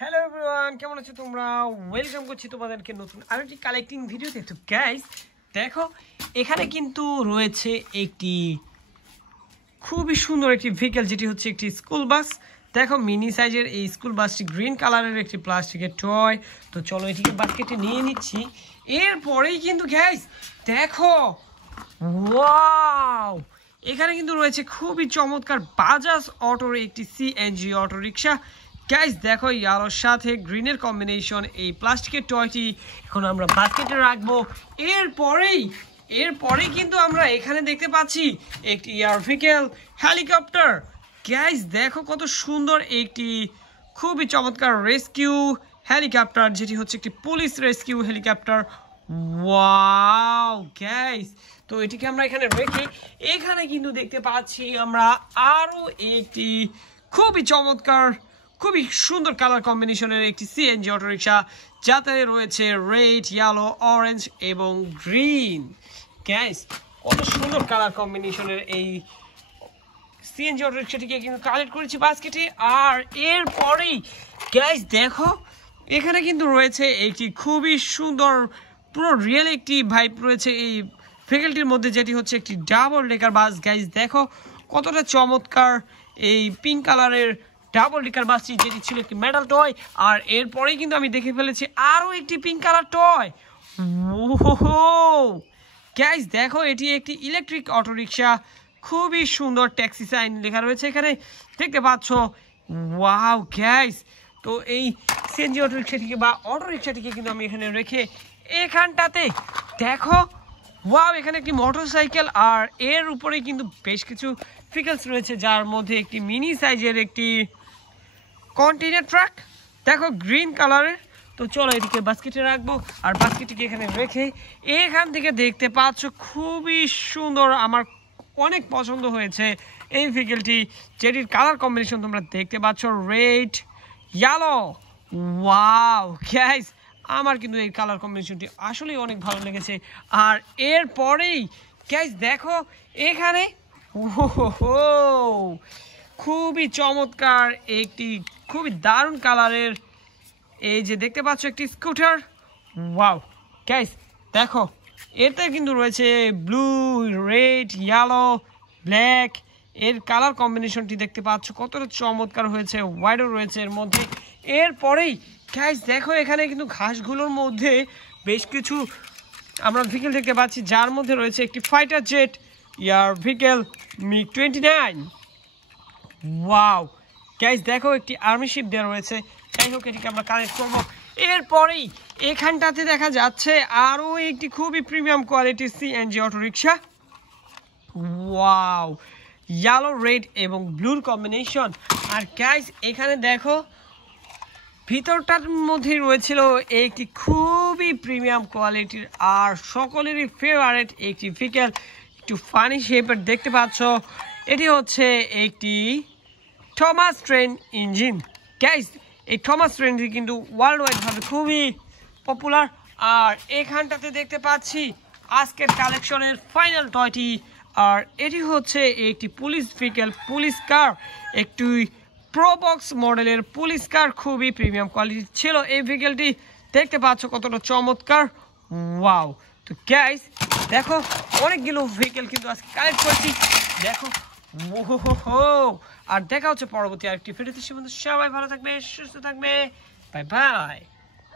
Hello everyone, কেমন আছো তোমরা? ওয়েলকাম করছি তোমাদেরকে নতুন আরেকটি কালেক্টিং ভিডিওতে। তো গাইস দেখো, এখানে কিন্তু রয়েছে একটি খুবই সুন্দর একটি ভেহিকল, যেটি হচ্ছে একটি স্কুল বাস। দেখো মিনি সাইজের এই স্কুল বাসটি গ্রিন কালারের একটি প্লাস্টিকের টয়। তো চলো এটিকে বাস্কেটে নিয়ে নিচ্ছি। এরপরেই কিন্তু গাইস দেখো, ওয়াও, এখানে কিন্তু রয়েছে খুবই চমৎকার বাজাজ অটোর একটি সিএনজি অটো রিক্সা। গাইস দেখো, ইয়ালোর সাথে গ্রিনের কম্বিনেশন এই প্লাস্টিকের টয়টি এখন আমরা বাস্কেটে রাখবো। এরপরেই কিন্তু আমরা এখানে দেখতে পাচ্ছি একটি এয়ার ভেহিকল হেলিকপ্টার। গাইস দেখো কত সুন্দর একটি খুবই চমৎকার রেস্কিউ হেলিকপ্টার, যেটি হচ্ছে একটি police rescue helicopter. Wow guys, তো এটিকে আমরা এখানে রেখে এখানে কিন্তু দেখতে পাচ্ছি আমরা আরো একটি খুবই চমৎকার খুবই সুন্দর কালার কম্বিনেশনের একটি সিএনজি অটো রিক্সা, যাতে রয়েছে রেড, ইয়েলো, অরেঞ্জ এবং গ্রিন। গাইস কত সুন্দর কালার কম্বিনেশনের এই সিএনজি অটো রিক্সাটিকে কিন্তু কালেক্ট করেছি বাস্কেটে। আর এরপরেই গাইস দেখো, এখানে কিন্তু রয়েছে একটি খুবই সুন্দর পুরো রিয়েল একটি ভাইব রয়েছে এই ভেহিকলটির মধ্যে, যেটি হচ্ছে একটি ডাবল ডেকার বাস। গাইস দেখো কতটা চমৎকার এই পিঙ্ক কালারের ডাবল ডেকার বাসটি, যেটি ছিল একটি মেটাল টয়। আর এরপরেই কিন্তু আমি দেখে ফেলেছি আরও একটি পিঙ্ক কালার টয়। ওহো গাইস দেখো, এটি একটি ইলেকট্রিক অটো রিক্সা, খুবই সুন্দর ট্যাক্সি সাইন লেখা রয়েছে এখানে দেখতে পাচ্ছ। ওয়াও গাইস, তো এই সিএনজি অটো রিক্সাটিকে বা অটো রিক্সাটিকে কিন্তু আমি এখানে রেখে এখানটাতে দেখো, ওয়াও, এখানে একটি মোটরসাইকেল আর এর উপরেই কিন্তু বেশ কিছু ভেহিকলস রয়েছে, যার মধ্যে একটি মিনি সাইজের একটি কন্টেইনার ট্রাক দেখো গ্রিন কালারের। তো চলো এটিকে বাস্কেটে রাখবো। আর বাস্কেটটিকে এখানে রেখে এখান থেকে দেখতে পাচ্ছ খুবই সুন্দর, আমার অনেক পছন্দ হয়েছে এই ভেহিকলটি, যেটির কালার কম্বিনেশন তোমরা দেখতে পাচ্ছ রেড, ইয়েলো। ওয়াও গাইস, আমার কিন্তু এই কালার কম্বিনেশনটি আসলেই অনেক ভালো লেগেছে। আর এরপরেই গাইস দেখো, এখানে ওহো খুবই চমৎকার একটি খুবই দারুণ কালারের এই যে দেখতে পাচ্ছ একটি স্কুটার। ওয়াও গাইস দেখো, এতে কিন্তু রয়েছে ব্লু, রেড, ইয়েলো, ব্ল্যাক, এর কালার কম্বিনেশনটি দেখতে পাচ্ছ কতটা চমৎকার হয়েছে। হোয়াইটও রয়েছে এর মধ্যে। এরপরেই গাইস দেখো, এখানে কিন্তু ঘাসগুলোর মধ্যে বেশ কিছু আমরা ভেহিকল দেখতে পাচ্ছি, যার মধ্যে রয়েছে একটি fighter jet air vehicle MiG-29। Wow guys দেখো, একটি আর্মি শিপ দেওয়া রয়েছে। যাই হোক, এটিকে আমরা কানেক্ট করবো। এরপরেই এখানটাতে দেখা যাচ্ছে আরও একটি খুবই প্রিমিয়াম কোয়ালিটির CNG auto rickshaw. Wow, yellow, red এবং ব্লুর কম্বিনেশন। আর গাইস এখানে দেখো, ভিতরটার মধ্যে রয়েছিল একটি খুবই প্রিমিয়াম কোয়ালিটির আর সকলেরই ফেভারিট একটি ভেহিকল, একটু ফানি শেপের দেখতে পাচ্ছ। এটি হচ্ছে একটি থমাস ট্রেন ইঞ্জিন। গাইস এই থমাস ট্রেনটি কিন্তু ওয়ার্ল্ড ওয়াইড ভাবে খুবই পপুলার। আর এখানটাতে দেখতে পাচ্ছি আজকের কালেকশনের ফাইনাল টয়টি, আর এটি হচ্ছে একটি পুলিশ ভেহিকল, পুলিশ কার, একটি প্রোবক্স মডেলের পুলিশ কার, খুবই প্রিমিয়াম কোয়ালিটি ছিল এই ভেহিকলটি। দেখতে পাচ্ছ কতটা চমৎকার। ওয়াও, তো গাইস দেখো, অনেকগুলো ভেহিকল কিন্তু আজকে কালেক্ট করছি দেখো। ওহো, আর দেখা হচ্ছে পরবর্তী আরেকটি ভিডিওতে। সবাই ভালো থাকবে, সুস্থ থাকবে, বাই বাই।